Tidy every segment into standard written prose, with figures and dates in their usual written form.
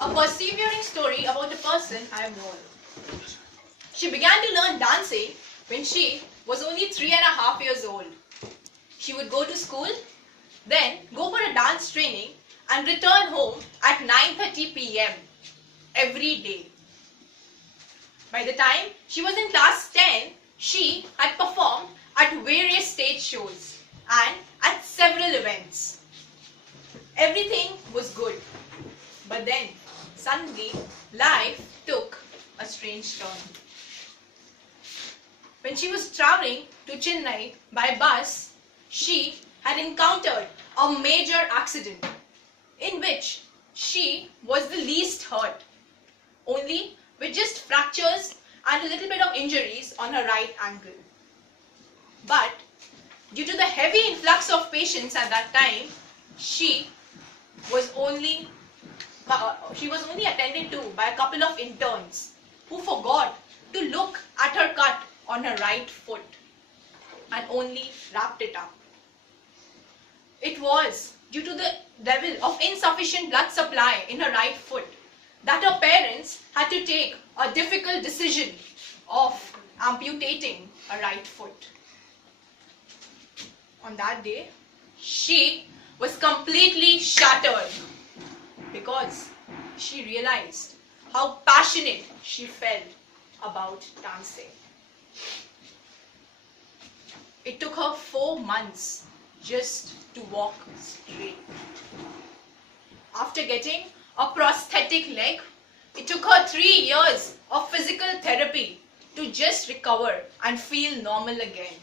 A persevering story about a person I have known. She began to learn dancing when she was only 3.5 years old. She would go to school, then go for a dance training and return home at 9:30 p.m. every day. By the time she was in class 10, she had performed at various stage shows and at several events. Everything was good. But then, suddenly, life took a strange turn. When she was traveling to Chennai by bus, she had encountered a major accident in which she was the least hurt, only with just fractures and a little bit of injuries on her right ankle. But due to the heavy influx of patients at that time, she was only attended to by a couple of interns who forgot to look at her cut on her right foot and only wrapped it up. It was due to the level of insufficient blood supply in her right foot that her parents had to take a difficult decision of amputating her right foot. On that day, she was completely shattered because she realized how passionate she felt about dancing. It took her 4 months just to walk straight. After getting a prosthetic leg, it took her 3 years of physical therapy to just recover and feel normal again.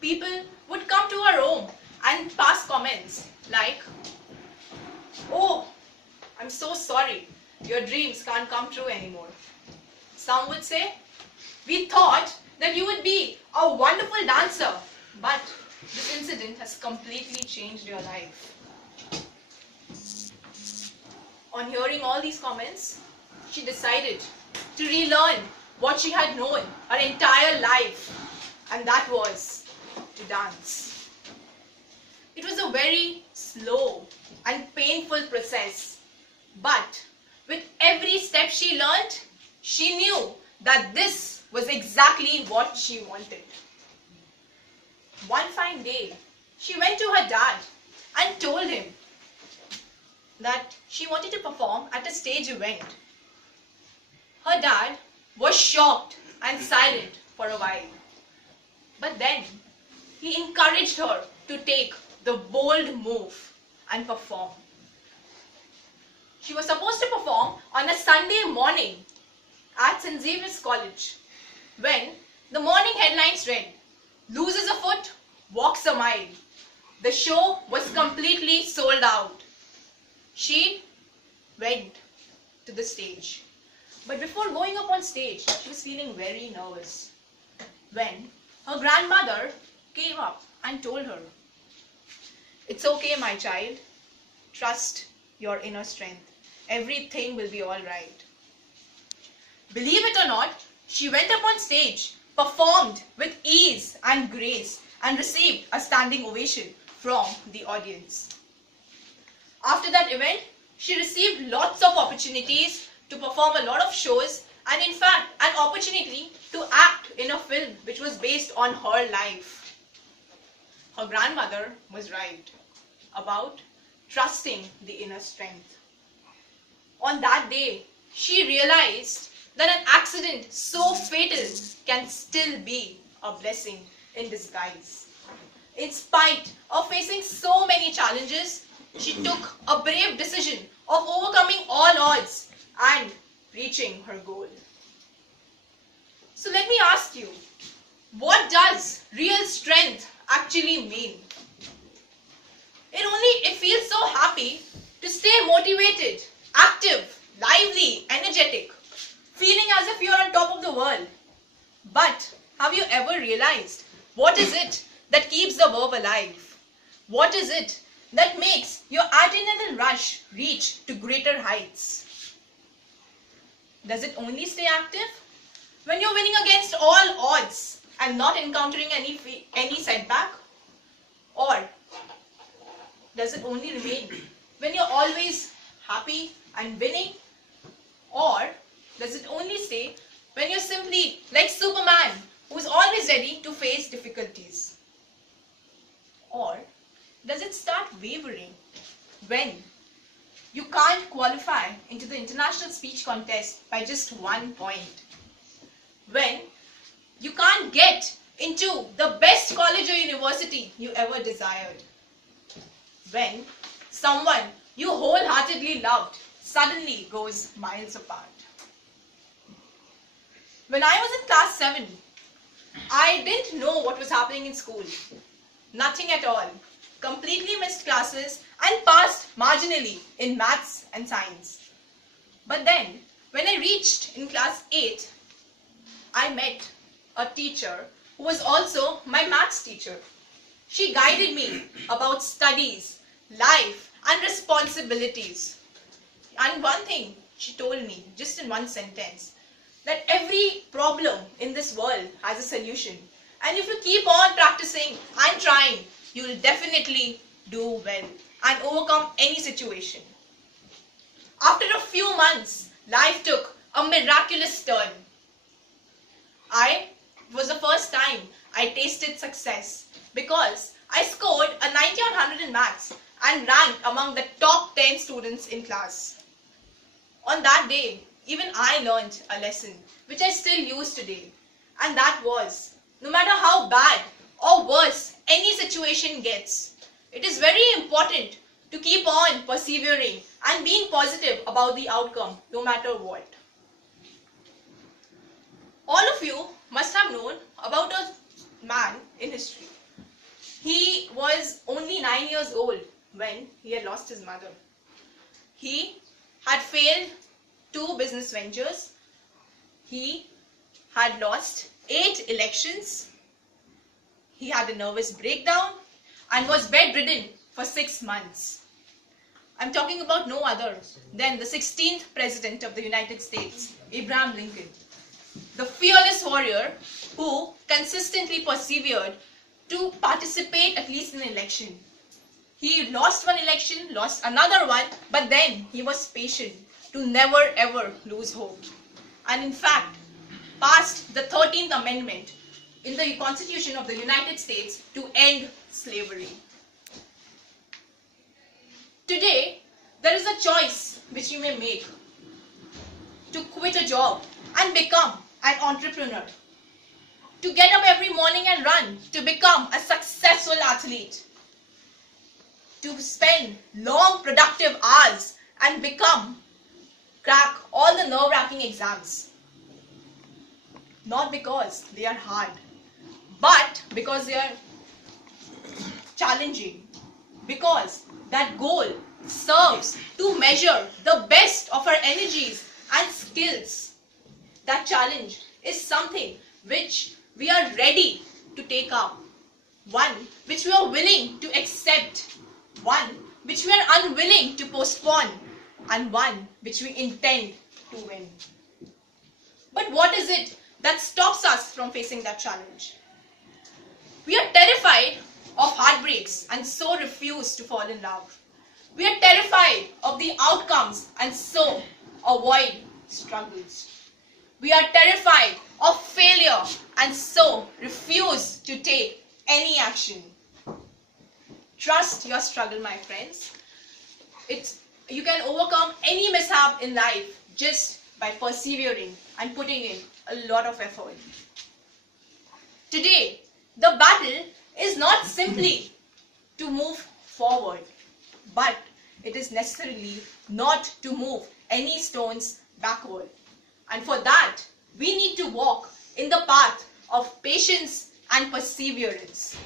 People would come to her home and pass comments like, "Oh, I'm so sorry, your dreams can't come true anymore." Some would say, "We thought that you would be a wonderful dancer, but this incident has completely changed your life." On hearing all these comments, she decided to relearn what she had known her entire life, and that was to dance. It was a very slow and painful process, but with every step she learned, she knew that this was exactly what she wanted. One fine day, she went to her dad and told him that she wanted to perform at a stage event. Her dad was shocked and silent for a while. But then he encouraged her to take the bold move and perform. She was supposed to perform on a Sunday morning at St. Xavier's College when the morning headlines read, "Loses a foot, walks a mile." The show was completely sold out. She went to the stage. But before going up on stage, she was feeling very nervous when her grandmother came up and told her, "It's okay, my child. Trust your inner strength. Everything will be all right." Believe it or not, she went up on stage, performed with ease and grace, and received a standing ovation from the audience. After that event, she received lots of opportunities to perform a lot of shows, and in fact, an opportunity to act in a film which was based on her life. Her grandmother was right about trusting the inner strength. On that day, she realized that an accident so fatal can still be a blessing in disguise. In spite of facing so many challenges, she took a brave decision of overcoming all odds and reaching her goal. So let me ask you, what does real strength actually mean? It feels so happy to stay motivated, active, lively, energetic, feeling as if you're on top of the world. But have you ever realized what is it that keeps the verb alive? What is it that makes your adrenaline rush reach to greater heights? Does it only stay active when you're winning against all odds and not encountering any setback? Or does it only remain when you're always happy and winning? Or does it only stay when you're simply like Superman, who's always ready to face difficulties? Or does it start wavering when you can't qualify into the international speech contest by just 1 point? When you can't get into the best college or university you ever desired? When someone you wholeheartedly loved suddenly goes miles apart? When I was in class 7, I didn't know what was happening in school. Nothing at all. Completely missed classes and passed marginally in maths and science. But then, when I reached in class 8, I met a teacher who was also my maths teacher. She guided me about studies, life, and responsibilities. And one thing she told me, just in one sentence, that every problem in this world has a solution. And if you keep on practicing and trying, you will definitely do well and overcome any situation. After a few months, life took a miraculous turn. It was the first time I tasted success because I scored a 90 on 100 in maths and ranked among the top 10 students in class. On that day, even I learned a lesson which I still use today, and that was, no matter how bad or worse any situation gets, it is very important to keep on persevering and being positive about the outcome no matter what. All of you must have known about a man in history. He was only 9 years old when he had lost his mother. He had failed 2 business ventures. He had lost 8 elections. He had a nervous breakdown and was bedridden for 6 months. I'm talking about no other than the 16th President of the United States, Abraham Lincoln, the fearless warrior who consistently persevered to participate at least in an election. He lost one election, lost another one, but then he was patient to never ever lose hope. And in fact, passed the 13th Amendment in the Constitution of the United States to end slavery. Today, there is a choice which you may make to quit a job and become an entrepreneur, to get up every morning and run, to become a successful athlete, to spend long productive hours and crack all the nerve-wracking exams. Not because they are hard, but because they are challenging. Because that goal serves to measure the best of our energies and skills. That challenge is something which we are ready to take up. One which we are willing to accept. One which we are unwilling to postpone. And one which we intend to win. But what is it that stops us from facing that challenge? We are terrified of heartbreaks and so refuse to fall in love. We are terrified of the outcomes and so avoid struggles. We are terrified of failure and so refuse to take any action. Trust your struggle, my friends. You can overcome any mishap in life just by persevering and putting in a lot of effort. Today, the battle is not simply to move forward, but it is necessarily not to move any stones backward. And for that, we need to walk in the path of patience and perseverance.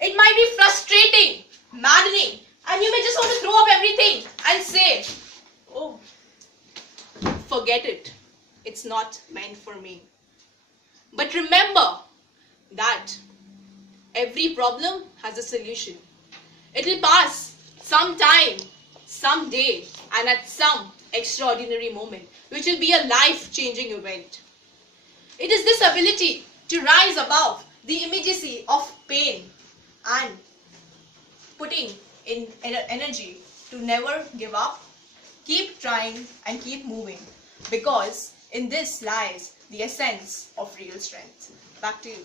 It might be frustrating, maddening, and you may just want to throw up everything and say, oh, forget it. It's not meant for me. But remember that every problem has a solution. It will pass sometime, someday, and at some extraordinary moment, which will be a life-changing event. It is this ability to rise above the immediacy of pain and putting in energy to never give up Keep trying and keep moving, because in this lies the essence of real strength. Back to you.